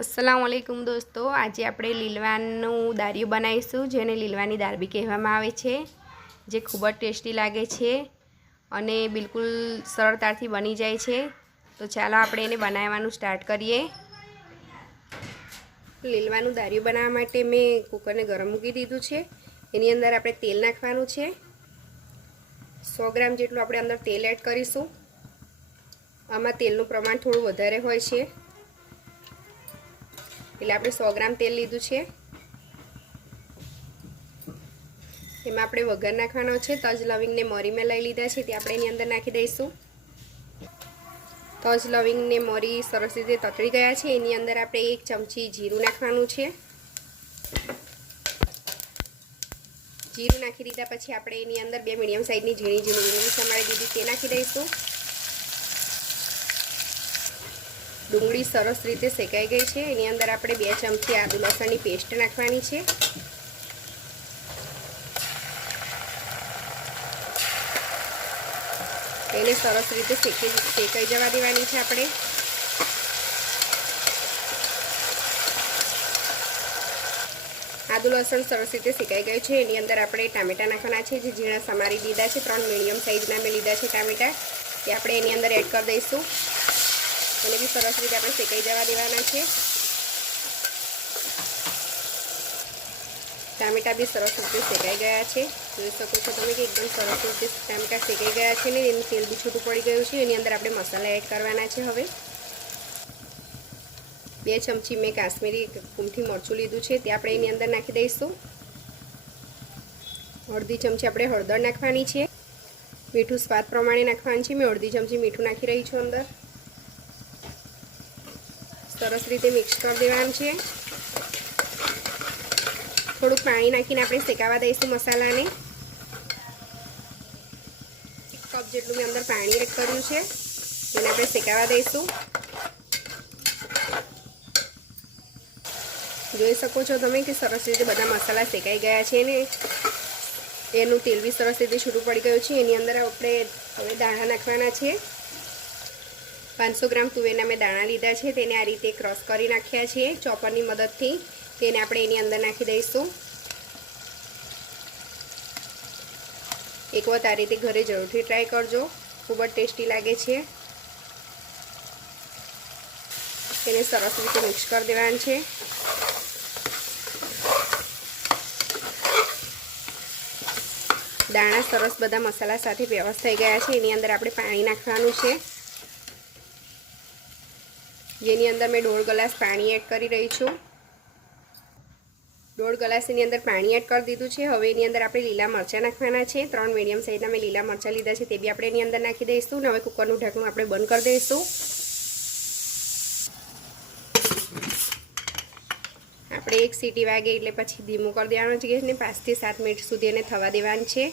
अस्सलाम वालेकुम दोस्तों, आज આપણે લીલવાનું દાળિયું બનાવીશું જેને લીલવાની દાળ બી કહેવામાં આવે છે, જે ખૂબ જ ટેસ્ટી લાગે છે અને બિલકુલ સરળતાથી બની જાય છે। તો ચાલો આપણે એને બનાવવાનું સ્ટાર્ટ કરીએ। લીલવાનું દાળિયું બનાવવા માટે મેં કુકરને ગરમ મૂકી દીધું છે। એની અંદર આપણે તેલ નાખવાનું છે। 100 ગ્રામ જેટલું આપણે અંદર તેલ એડ કરીશું। આમાં તેલનું પ્રમાણ થોડું વધારે હોય છે, એટલે આપણે 100 ગ્રામ તેલ લીધું છે। એમાં આપણે વઘાર નાખવાનો છે। તજ લવિંગ ને મરી મેં લઈ લીધા છે, તે આપણે એની અંદર નાખી દઈશું। તજ લવિંગ ને મરી સરસ રીતે તતળી ગયા છે। એની અંદર આપણે 1 ચમચી જીરું નાખવાનું છે। જીરું નાખી દીધા પછી આપણે એની અંદર 2 મીડિયમ સાઈઝની ઝીણી ડુંગળી સમારી દીધી તે નાખી દઈશું। ડુંગળી સરસ રીતે શેકાઈ ગઈ છે। એની અંદર આપણે 2 ચમચી આદુ લસણની પેસ્ટ નાખવાની છે। એને સરસ રીતે શેકાઈ જવા દેવાની છે। આપણે આદુ લસણ સરસ રીતે શેકાઈ ગયું છે। એની અંદર આપણે ટામેટા નાખવાના છે, જે ઝીણા સમારી દીધા છે। 3 મીડિયમ સાઈઝના મેં લીધા છે ટામેટા, તે આપણે એની અંદર એડ કરી દઈશું। એને બી સરસ રીતે આપણે શેકાઈ જવા દેવાના છે। ટામેટા બી સરસ રીતે શેકાઈ ગયા છે। જોઈ શકો છો તમે કે એકદમ સરસ રીતે ટામેટા શેકાઈ ગયા છે ને એનું તેલ બી છૂટું પડી ગયું છે। એની અંદર આપણે મસાલા એડ કરવાના છે। હવે 2 ચમચી મેં કાશ્મીરી કુમઠી મરચું લીધું છે, તે આપણે એની અંદર નાખી દઈશું। અડધી ચમચી આપણે હળદર નાખવાની છે। મીઠું સ્વાદ પ્રમાણે નાખવાનું છે। મેં અડધી ચમચી મીઠું નાખી રહી છું અંદર। સરસ રીતે મિક્સ કરી દેવાનું છે। થોડુંક પાણી નાખીને આપણે શેકાવા દઈશું મસાલાને। 1 કપ જેટલું મેં અંદર પાણી એડ કર્યું છે, એને આપણે શેકાવા દઈશું। જોઈ શકો છો તમે કે સરસ રીતે બધા મસાલા શેકાઈ ગયા છે ને એનું તેલ બી સરસ રીતે છૂટું પડી ગયું છે। એની અંદર આપણે હવે દાણા નાખવાના છે। 500 ગ્રામ તુવેરના મેં દાણા લીધા છે, તેને આ રીતે ક્રશ કરી નાખ્યા છે ચોપરની મદદથી। તેને આપણે એની અંદર નાખી દઈશું। એક વખત આ રીતે ઘરે જરૂરથી ટ્રાય કરજો, ખૂબ જ ટેસ્ટી લાગે છે। તેને સરસ રીતે મિક્સ કરી દેવાનું છે। દાણા સરસ બધા મસાલા સાથે વ્યવસ્થિત થઈ ગયા છે। એની અંદર આપણે પાણી નાખવાનું છે, જેની અંદર મેં 1.5 ગ્લાસ પાણી એડ કરી રહી છું। 1.5 ગ્લાસ એની અંદર પાણી એડ કરી દીધું છે। હવે એની અંદર આપણે લીલા મરચાં નાખવાના છે। 3 મીડિયમ સાઈઝના મેં લીલા મરચાં લીધા છે, તે બી આપણે એની અંદર નાખી દઈશું। હવે કુકરનું ઢાંકણું આપણે બંધ કરી દઈશું। આપણે 1 સીટી વાગે એટલે પછી ધીમું કરી દેવાનું છે ગેસને। 5 થી 7 મિનિટ સુધી એને થવા દેવાનું છે।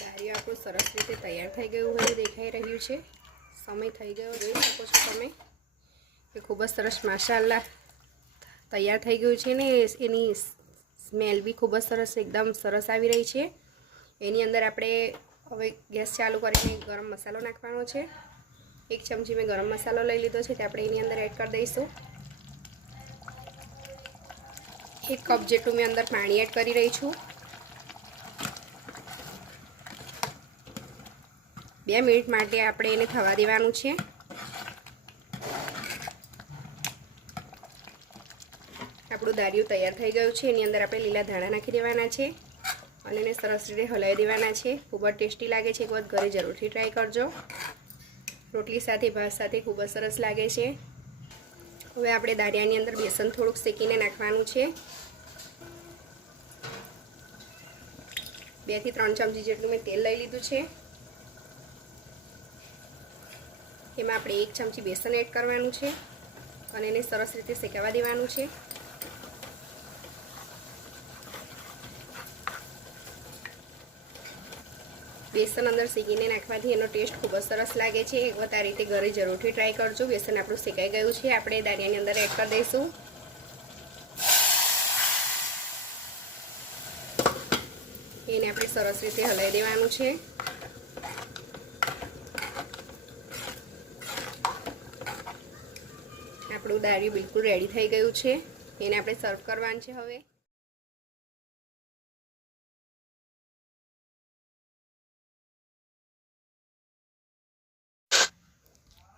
દાળિયું આપણું સરસ રીતે તૈયાર થઈ ગયું હોય દેખાઈ રહ્યું છે। સમય થઈ ગયો, જોઈ શકો છો તમે કે ખૂબ જ સરસ માશાઅલ્લાહ તૈયાર થઈ ગયું છે ને એની સ્મેલ બી ખૂબ જ સરસ એકદમ સરસ આવી રહી છે। એની અંદર આપણે હવે ગેસ ચાલુ કરીને ગરમ મસાલો નાખવાનો છે। 1 ચમચી મેં ગરમ મસાલો લઈ લીધો છે, તે આપણે એની અંદર એડ કરી દઈશું। 1 કપ જેટલું મેં અંદર પાણી એડ કરી રહી છું। 2 મિનિટ માટે આપણે એને થવા દેવાનું છે। આપણું દાળિયું તૈયાર થઈ ગયું છે। એની અંદર આપણે લીલા ધાણા નાખી દેવાના છે અને એને સરસ રીતે હલાવી દેવાના છે। ખૂબ જ ટેસ્ટી લાગે છે, એક વખત ઘરે જરૂરથી ટ્રાય કરજો। રોટલી સાથે ભાત સાથે ખૂબ જ સરસ લાગે છે। હવે આપણે દાળિયાની અંદર બેસન થોડુંક શેકીને નાખવાનું છે। 2 થી 3 ચમચી જેટલું મેં તેલ લઈ લીધું છે। એમાં આપણે 1 ચમચી બેસન એડ કરવાનું છે અને એને સરસ રીતે શેકાવા દેવાનું છે। બેસન અંદર શેકીને નાખવાથી એનો ટેસ્ટ ખૂબ જ સરસ લાગે છે। એક વખત આ રીતે ઘરે જરૂરથી ટ્રાય કરજો। બેસન આપણું શેકાઈ ગયું છે, આપણે દાળિયાની અંદર એડ કરી દઈશું। એને આપણે સરસ રીતે હલાવી દેવાનું છે। આપણું દાળિયું બિલકુલ રેડી થઈ ગયું છે. એને આપણે સર્વ કરવાનું છે હવે.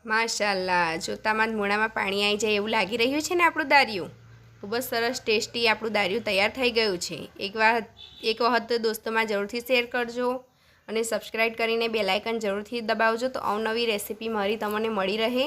માશાલ્લાહ, જોતામાં જ મોઢામાં પાણી આવી જાય એવું લાગી રહ્યું છે ને આપણું દાળિયું. ખૂબ જ સરસ ટેસ્ટી આપણું દાળિયું તૈયાર થઈ ગયું છે. એક વખત દોસ્તોમાં જરૂરથી શેર કરજો અને સબસ્ક્રાઈબ કરીને બેલ આઇકન જરૂરથી દબાવજો તો અવનવી રેસીપી મારી તમને મળી રહે.